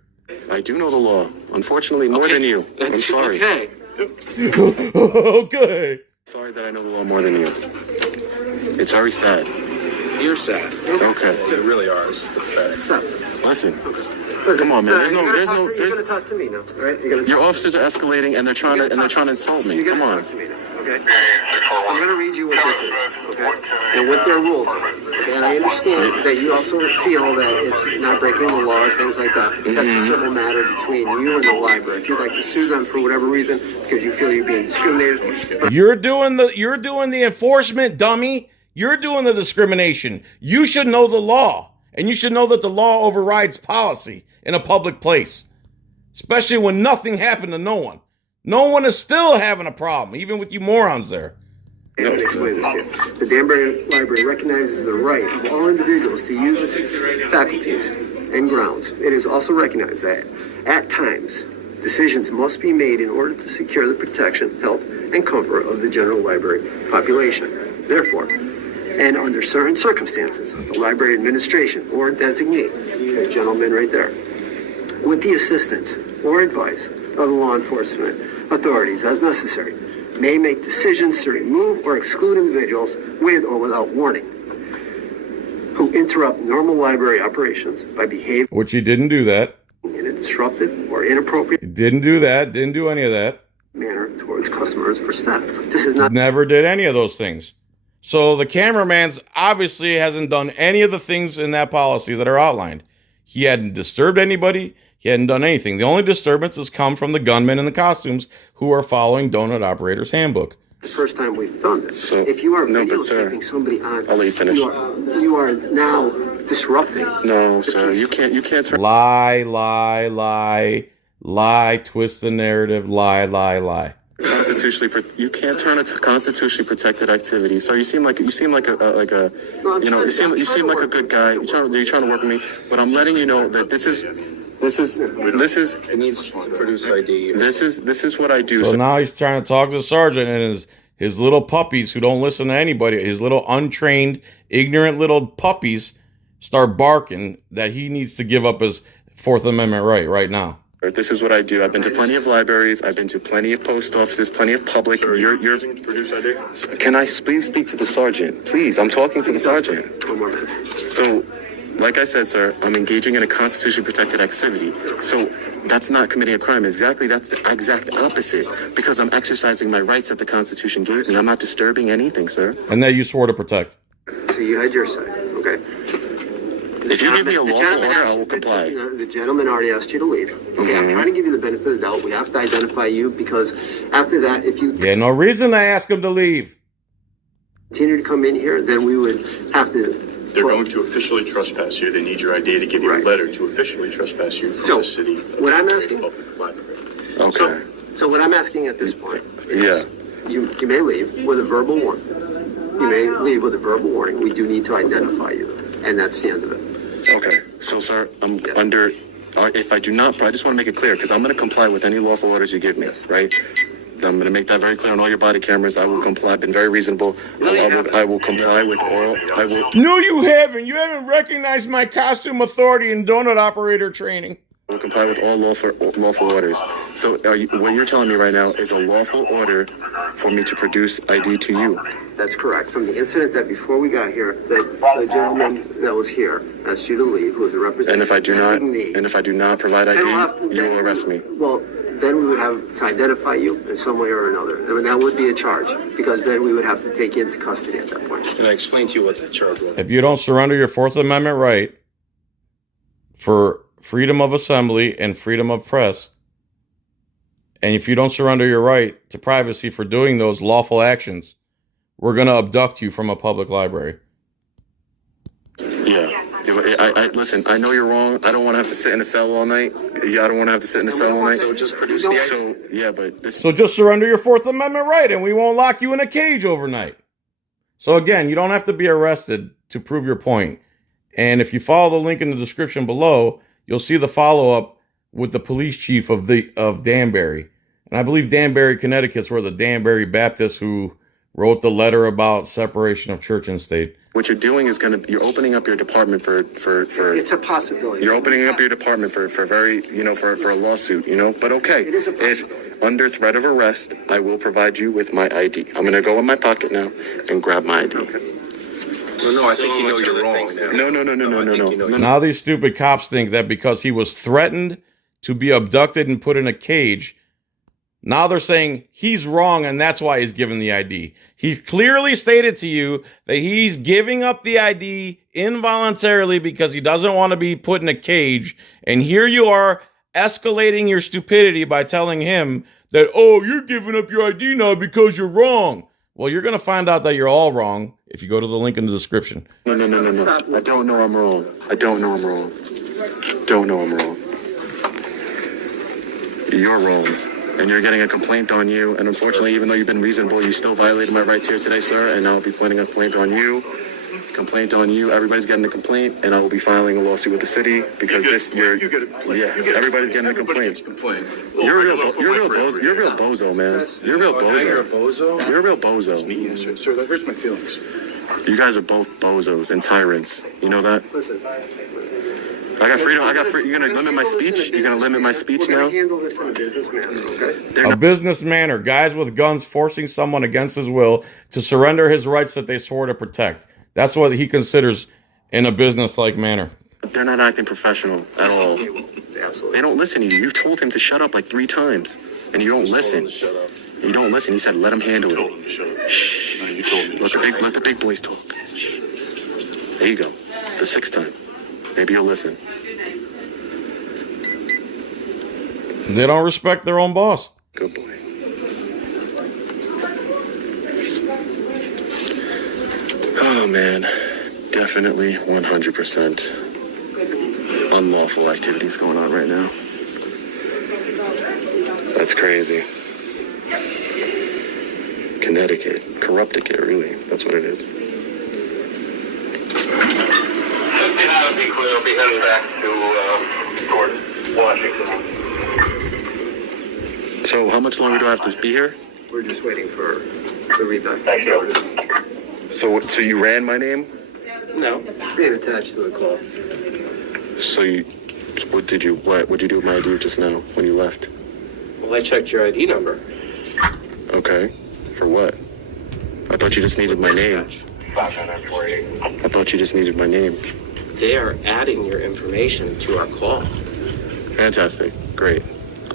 I do know the law. Unfortunately, more than you. I'm sorry. Okay. Okay. Sorry that I know the law more than you. It's very sad. You're sad. Okay. You really are. It's pathetic. Stop. Listen. Come on, man. You're gonna talk to me now, all right? Your officers are escalating and they're trying to insult me. Come on. Talk to me now, okay? I'm gonna read you what this is, okay? And what their rules are. Okay? And I understand that you also feel that it's not breaking the law or things like that. That's a civil matter between you and the library. If you'd like to sue them for whatever reason because you feel you're being discriminated, You're doing the enforcement, dummy. You're doing the discrimination. You should know the law. And you should know that the law overrides policy in a public place. Especially when nothing happened to no one. No one is still having a problem, even with you morons there. Let me explain this to you. The Danbury Library recognizes the right of all individuals to use its faculties and grounds. It is also recognized that, at times, decisions must be made in order to secure the protection, health, and comfort of the general library population. Therefore, and under certain circumstances, the library administration or designee, the gentleman right there, with the assistance or advice of the law enforcement authorities as necessary, may make decisions to remove or exclude individuals with or without warning who interrupt normal library operations by behaving, Which he didn't do that. in a disruptive or inappropriate He didn't do that. Didn't do any of that. manner towards customers for staff. This is not Never did any of those things. So the cameraman's obviously hasn't done any of the things in that policy that are outlined. He hadn't disturbed anybody. He hadn't done anything. The only disturbances come from the gunmen in the costumes who are following Donut Operator's Handbook. the first time we've done this. So, if you are no, but sir, videotaping somebody on, I'll let you finish. You are now disrupting. No, sir, you can't turn. Lie, twist the narrative, lie. You can't turn it to constitutionally protected activity. So you seem like a No, I'm you know, trying- you seem I'm trying to like a work good with guy. you. You're trying to work with me, but I'm letting you know that this is It needs to produce ID. this is what I do. So now he's trying to talk to the sergeant, and his little puppies who don't listen to anybody, his little untrained, ignorant little puppies start barking that he needs to give up his Fourth Amendment right now. This is what I do. I've been to plenty of libraries. I've been to plenty of post offices, plenty of public. Sir, you're using to produce ID? Can I please speak to the sergeant? Please, I'm talking to the sergeant. One more minute. So, like I said, sir, I'm engaging in a constitutionally protected activity. So that's not committing a crime. That's the exact opposite. Because I'm exercising my rights that the Constitution gave me. I'm not disturbing anything, sir. And that you swore to protect. So you had your say, okay? If you give me a The lawful gentleman order, I asked- will comply. The gentleman already asked you to leave. Okay, I'm trying to give you the benefit of the doubt. We have to identify you because after that, if you Yeah, no reason to ask him to leave. continue to come in here, then we would have to. They're going to officially trespass you. They need your ID to give you Right. a letter to officially trespass you from So, the city. what I'm asking- Public library. Okay. So what I'm asking at this point, Yeah. you may leave with a verbal warning. You may leave with a verbal warning. We do need to identify you, and that's the end of it. Okay. So, sir, I'm under. If I do not, I just want to make it clear because I'm going to comply with any lawful orders you give me, right? I'm going to make that very clear on all your body cameras. I will comply. I've been very reasonable. I will comply with all. I will. No, you haven't. You haven't recognized my costume authority in Donut Operator training. I will comply with all lawful orders. So, what you're telling me right now is a lawful order for me to produce ID to you. That's correct. From the incident that before we got here, that the gentleman that was here asked you to leave, who was a representative. And if I do not provide ID, you will arrest me. Well, then we would have to identify you in some way or another. I mean, that would be a charge because then we would have to take you into custody at that point. Can I explain to you what that charge was? If you don't surrender your Fourth Amendment right for freedom of assembly and freedom of press, and if you don't surrender your right to privacy for doing those lawful actions, we're going to abduct you from a public library. Yeah. I listen. I know you're wrong. I don't want to have to sit in a cell all night. Yeah, I don't want to have to sit in a cell all night. So just produce the ID. So yeah, but this. So just surrender your Fourth Amendment right and we won't lock you in a cage overnight. So again, you don't have to be arrested to prove your point. And if you follow the link in the description below, you'll see the follow-up with the police chief of Danbury. And I believe Danbury, Connecticut's where the Danbury Baptists who wrote the letter about separation of church and state. What you're doing is you're opening up your department for It's a possibility. you're opening up your department for a lawsuit, But okay, It is a possibility. if under threat of arrest, I will provide you with my ID. I'm gonna go in my pocket now and grab my ID. No, I think you know you're wrong. No. Now these stupid cops think that because he was threatened to be abducted and put in a cage, now they're saying he's wrong and that's why he's given the ID. He clearly stated to you that he's giving up the ID involuntarily because he doesn't want to be put in a cage. And here you are escalating your stupidity by telling him that, oh, you're giving up your ID now because you're wrong. Well, you're going to find out that you're all wrong if you go to the link in the description. No. I don't know I'm wrong. Don't know I'm wrong. You're wrong. And you're getting a complaint on you. And unfortunately, even though you've been reasonable, you still violated my rights here today, sir. And I'll be pointing a complaint on you. Everybody's getting a complaint, and I will be filing a lawsuit with the city because everybody's getting a complaint. You're a real bozo, man. You're a real bozo. You're a real bozo. It's me, sir. That hurts my feelings. You guys are both bozos and tyrants. You know that? Listen. I got freedom. You're gonna limit my speech? You're gonna limit my speech We're now? gonna handle this in a business manner, okay? A business manner, guys with guns forcing someone against his will to surrender his rights that they swore to protect. That's what he considers in a business-like manner. They're not acting professional at all. Absolutely. They don't listen to you. You've told him to shut up like 3 times, and you don't listen. You don't listen. He said, "Let him handle it." You told me to shut up. Let the big boys talk. There you go. The 6th time. Maybe you'll listen. They don't respect their own boss. Good boy. Oh man, definitely 100% unlawful activities going on right now. That's crazy. Connecticut, Corrupticate, really. That's what it is. We'll be heading back toward Washington. So how much longer do I have to be here? We're just waiting for the reback. Thank you. So you ran my name? No. It's being attached to the call. So what did you do with my ID just now when you left? Well, I checked your ID number. Okay. For what? I thought you just needed my name. I thought you just needed my name. They are adding your information to our call. Fantastic. Great.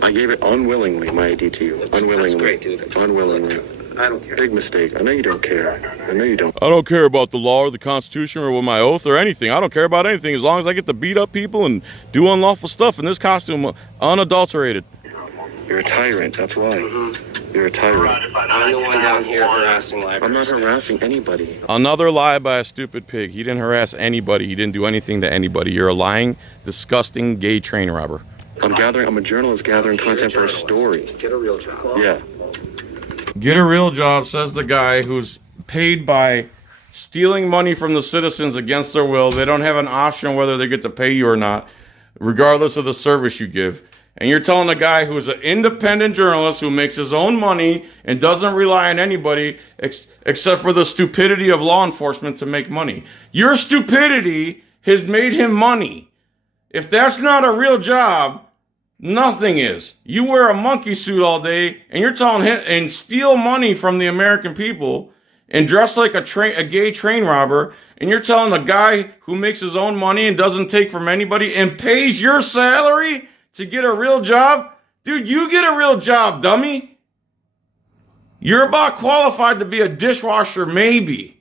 I gave it unwillingly, my ID to you. Unwillingly. That's great, dude. Unwillingly. I don't care. Big mistake. I know you don't care. I know you don't. I don't care about the law or the Constitution or with my oath or anything. I don't care about anything as long as I get to beat up people and do unlawful stuff in this costume unadulterated. You're a tyrant. That's why. You're a tyrant. I'm the one down here harassing libraries. I'm not harassing anybody. Another lie by a stupid pig. He didn't harass anybody. He didn't do anything to anybody. You're a lying, disgusting gay train robber. I'm a journalist gathering content for a story. Get a real job. Yeah. Get a real job, says the guy who's paid by stealing money from the citizens against their will. They don't have an option whether they get to pay you or not, regardless of the service you give. And you're telling a guy who's an independent journalist who makes his own money and doesn't rely on anybody except for the stupidity of law enforcement to make money. Your stupidity has made him money. If that's not a real job, nothing is. You wear a monkey suit all day and you're telling him and steal money from the American people and dress like a gay train robber, and you're telling the guy who makes his own money and doesn't take from anybody and pays your salary to get a real job? Dude, you get a real job, dummy. You're about qualified to be a dishwasher, maybe.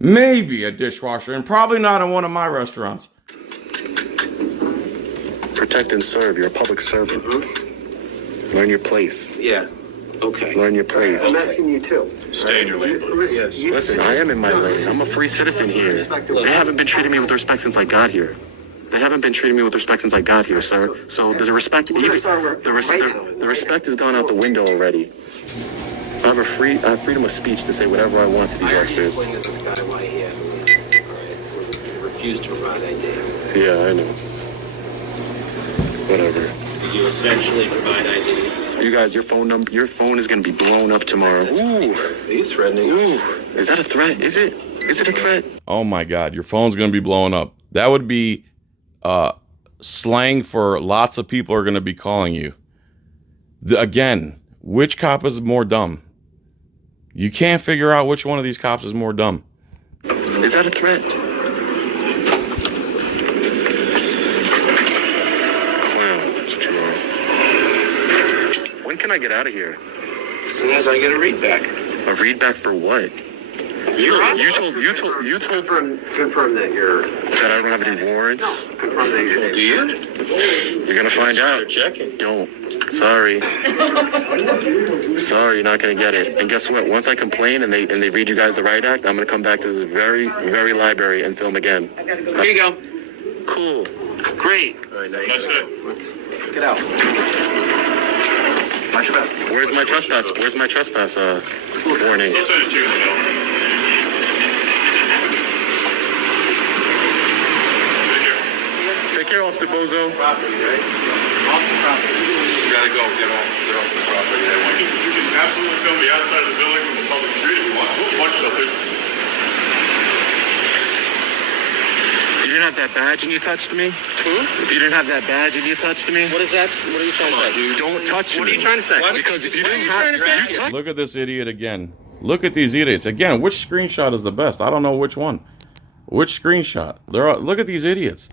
Maybe a dishwasher, and probably not in one of my restaurants. Protect and serve. You're a public servant. Learn your place. Yeah. Okay. Learn your place. I'm asking you too. Stay in your lane. Listen, I am in my lane. I'm a free citizen here. They haven't been treating me with respect since I got here. They haven't been treating me with respect since I got here, sir. So the respect, the respect has gone out the window already. I have freedom of speech to say whatever I want to these I already officers. explained to this guy why he had me. All right, refused to provide ID. Yeah, I know. Whatever. Did you eventually provide ID? You guys, your phone is gonna be blown up tomorrow. Ooh. Are you threatening us? Ooh. Is that a threat? Is it? Is it a threat? Oh my God, your phone's gonna be blowing up. That would be slang for lots of people are gonna be calling you. Again, which cop is more dumb? You can't figure out which one of these cops is more dumb. Is that a threat? Clown, that's what you are. When can I get out of here? As soon as I get a read back. A read back for what? You told Confirm that you're. that I don't have any warrants. Confirm that you're. Do you? You're gonna find out. They're checking. Don't. Sorry. Sorry, you're not gonna get it. And guess what? Once I complain and they read you guys the Right Act, I'm gonna come back to this very, very library and film again. Here you go. Cool. Great. Nice day. Get out. Where's my trespass? Where's my trespass warning? I'll send it to you in the mail. Take care, Officer Bozo. Property, right? Off the property. You gotta go get off the property. You can absolutely film me outside of the building from the public street if you want. We'll watch something. You didn't have that badge and you touched me? If you didn't have that badge and you touched me? What is that? What are you trying to say? Don't touch me. What are you trying to say? Because if you What are didn't you have trying to say? you touched Look at this idiot again. Look at these idiots. Again, which screenshot is the best? I don't know which one. Which screenshot? Look at these idiots.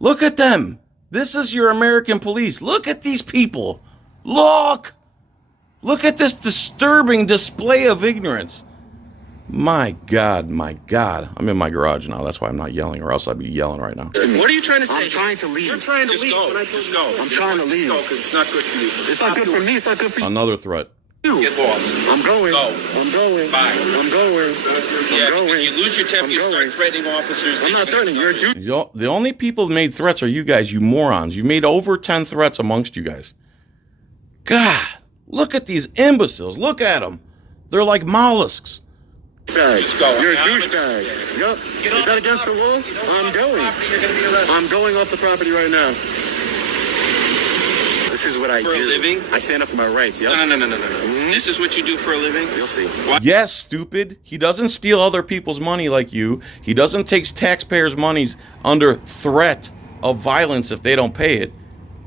Look at them. This is your American police. Look at these people. Look. Look at this disturbing display of ignorance. My God, my God. I'm in my garage now. That's why I'm not yelling, or else I'd be yelling right now. What are you trying to say? I'm trying to leave. You're trying to leave. Go. Just go. I'm trying to leave. Just go, because it's not good for you. It's not good for me. It's not good for you. Another threat. Get lost. I'm going. Go. I'm going. Bye. I'm going. Yeah, I'm going. because you lose your temper, I'm you start going. threatening officers. I'm not threatening. You're a dude. The only people that made threats are you guys, you morons. You made over 10 threats amongst you guys. God, look at these imbeciles. Look at them. They're like mollusks. Just go. You're a douchebag. Yup. Is that against the law? I'm going. I'm going off the property right now. This is what I do. For a living? I stand up for my rights. Yep. No. This is what you do for a living? You'll see. Yes, stupid. He doesn't steal other people's money like you. He doesn't take taxpayers' monies under threat of violence if they don't pay it.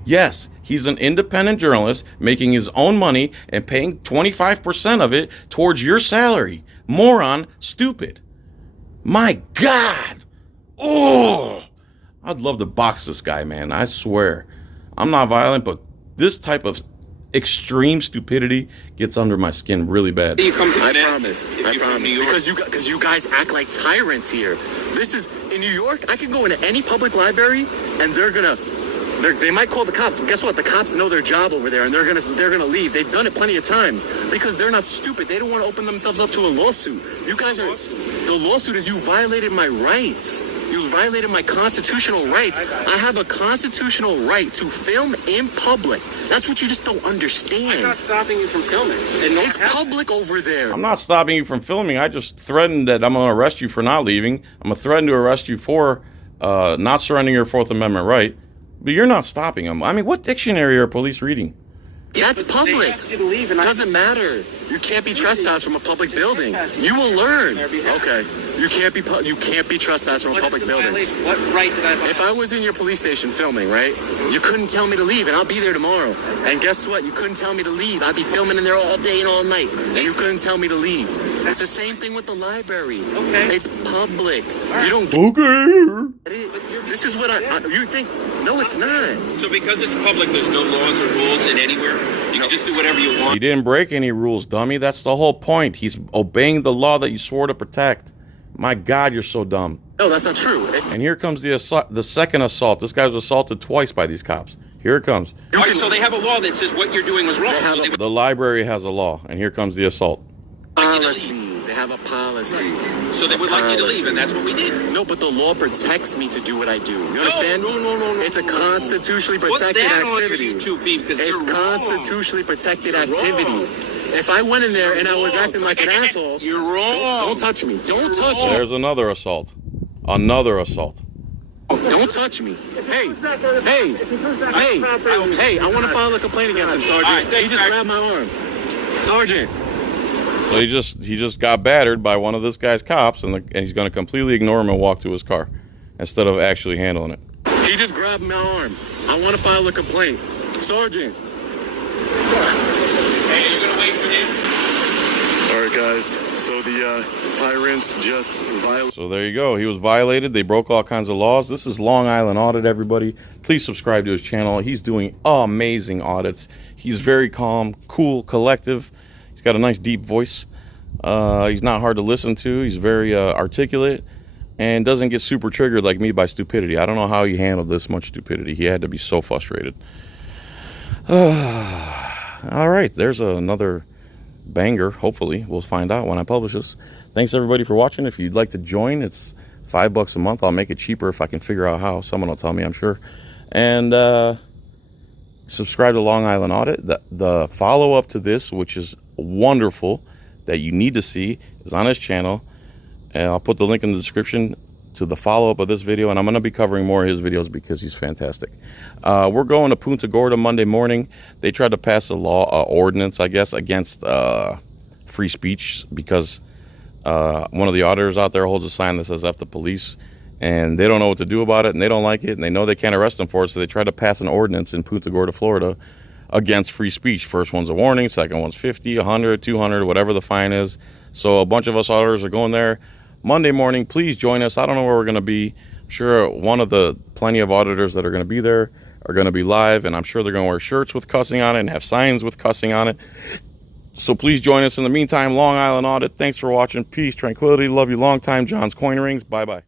Yes, he's an independent journalist making his own money and paying 25% of it towards your salary. Moron, stupid. My God. Oh, I'd love to box this guy, man. I swear. I'm not violent, but this type of extreme stupidity gets under my skin really bad. You come to I Connecticut promise. if I you're from promise. New York. Because you guys act like tyrants here. This is in New York. I can go into any public library and they might call the cops. But guess what? The cops know their job over there, and they're gonna leave. They've done it plenty of times because they're not stupid. They don't want to open themselves up to a lawsuit. You guys are. The lawsuit is you violated my rights. You violated my constitutional rights. I have a constitutional right to film in public. That's what you just don't understand. I'm not stopping you from filming. It's public over there. I'm not stopping you from filming. I just threatened that I'm going to arrest you for not leaving. I'm going to threaten to arrest you for not surrendering your Fourth Amendment right. But you're not stopping them. I mean, what dictionary are police reading? That's public. They asked you to leave and Doesn't matter. You can't be trespassed from a public building. You will learn. Okay. You can't be trespassed from a public building. What right did I violate? If I was in your police station filming, right? You couldn't tell me to leave, and I'll be there tomorrow. And guess what? You couldn't tell me to leave. I'd be filming in there all day and all night, and you couldn't tell me to leave. It's the same thing with the library. Okay. It's public. You don't Okay. get it. This is what you think. No, it's not. So because it's public, there's no laws or rules in anywhere? You can just do whatever you want? He didn't break any rules, dummy. That's the whole point. He's obeying the law that you swore to protect. My God, you're so dumb. No, that's not true. And here comes the second assault. This guy was assaulted twice by these cops. Here it comes. All right, so they have a law that says what you're doing was wrong. So they would The library has a law, and here comes the assault. Policy. They have a policy. like you to leave, and that's what we did. No, but the law protects me to do what I do. You understand? No. It's a constitutionally Put protected that on your activity. YouTube feed because It's you're wrong. constitutionally protected activity. If I went in there and I was acting like an asshole, You're wrong. don't touch me. Don't touch me. There's another assault. Another assault. Don't touch me. Hey, I want to file a complaint against him, Sergeant. All right, thanks, he just Zach. grabbed my arm. Sergeant. So he just got battered by one of this guy's cops, and he's going to completely ignore him and walk to his car instead of actually handling it. He just grabbed my arm. I want to file a complaint. Sergeant. Hey, are you going to wait for this? All right, guys. So the tyrants just violated. So there you go. He was violated. They broke all kinds of laws. This is Long Island Audit, everybody. Please subscribe to his channel. He's doing amazing audits. He's very calm, cool, collective. He's got a nice deep voice. He's not hard to listen to. He's very articulate and doesn't get super triggered like me by stupidity. I don't know how he handled this much stupidity. He had to be so frustrated. All right, there's another banger. Hopefully we'll find out when I publish this. Thanks everybody for watching. If you'd like to join, it's $5 a month. I'll make it cheaper if I can figure out how. Someone will tell me, I'm sure. And subscribe to Long Island Audit. The follow-up to this, which is wonderful, that you need to see, is on his channel, and I'll put the link in the description to the follow-up of this video, and I'm going to be covering more of his videos because he's fantastic. We're going to Punta Gorda Monday morning. They tried to pass a law, ordinance, I guess, against free speech because one of the auditors out there holds a sign that says F the police, and they don't know what to do about it, and they don't like it, and they know they can't arrest them for it, so they try to pass an ordinance in Punta Gorda, Florida, against free speech. First one's a warning, second one's 50, 100, 200, whatever the fine is. So a bunch of us auditors are going there Monday morning. Please join us. I don't know where we're going to be. I'm sure one of the plenty of auditors that are going to be there are going to be live, and I'm sure they're going to wear shirts with cussing on it and have signs with cussing on it. So please join us. In the meantime, Long Island Audit, thanks for watching. Peace, tranquility, love you long time. John's Coin Rings. Bye-bye.